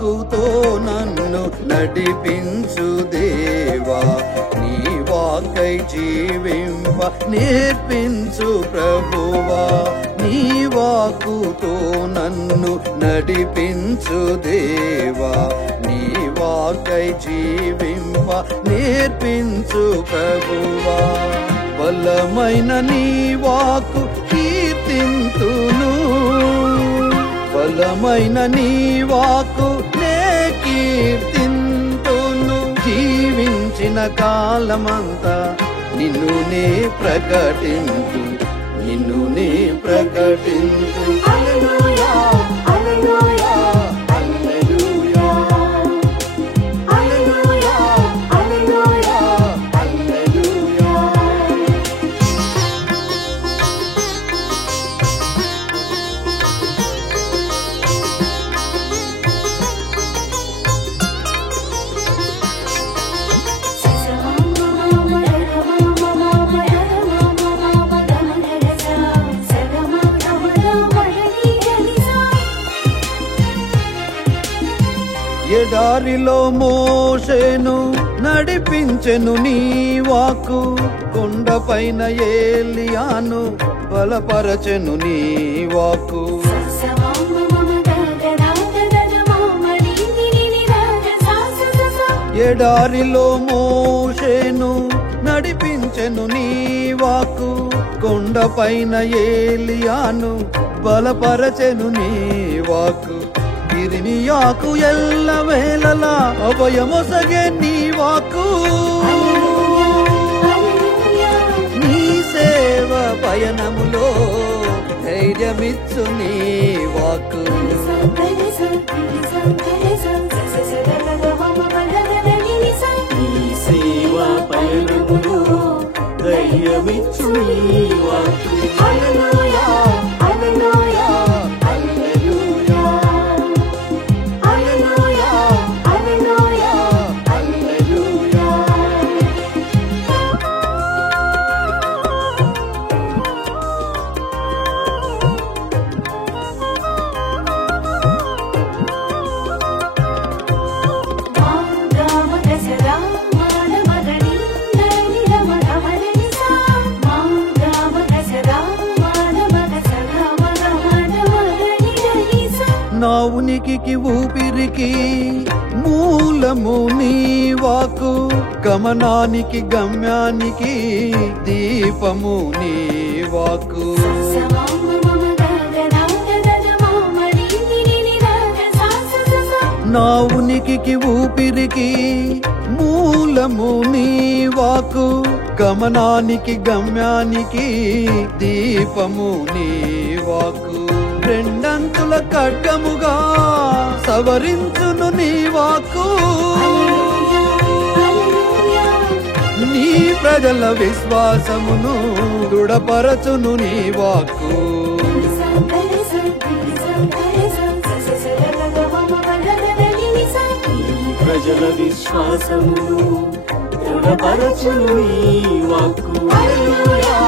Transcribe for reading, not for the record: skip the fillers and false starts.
వాక్కుతో నన్ను నడిపించు దేవా, నీ వాకై జీవింప నేర్పించు ప్రభువా. నీ వాక్కుతో నన్ను నడిపించు దేవా, నీ వాకై జీవింప నేర్పించు ప్రభువా. బలమైన నీ వాక్కు కీర్తింతును, బలమైన నీ వాక్కు నే కీర్తింతును. జీవించిన కాలమంతా నిన్ను నే ప్రకటింతు, నిన్ను నే ప్రకటింతు. హల్లెలూయా హల్లెలూయా హల్లెలూయా హల్లెలూయా హల్లెలూయా హల్లెలూయా. ఎడారిలో మోషేను నడిపించెను నీ వాక్కు, కొండపైన ఏలియాను బలపరచెను నీ వాక్కు. ఎడారిలో మోషేను నడిపించెను నీ వాక్కు, కొండపైన ఏలియాను బలపరచెను నీ వాక్కు. ఇర్మియాకు ఎల్లవేళలా అభయమొసగే నీ వాక్కు, నీ సేవ పయనములో ధైర్యమిచ్చు నీ వాక్కు. నీ సేవ పయనములో ధైర్యమిచ్చు నీ వాక్కు. హల్లెలూయా హల్లెలూయా హల్లెలూయా హల్లెలూయా హల్లెలూయా హల్లెలూయా. నా ఉనికికి ఊపిరికి మూలము నీ వాక్కు, గమనానికి గమ్యానికి దీపము నీ వాక్కు. నా ఉనికికి ఊపిరికి మూలము నీ వాక్కు, గమనానికి గమ్యానికి దీపము నీ వాక్కు. రెండంతుల ఖడ్గముగా సవరించును నీ వాక్కు, నీ ప్రజల విశ్వాసమును దృఢపరచును నీ వాక్కు. ప్రజల విశ్వాసమును దృఢపరచును నీ వాక్కు. హల్లెలూయా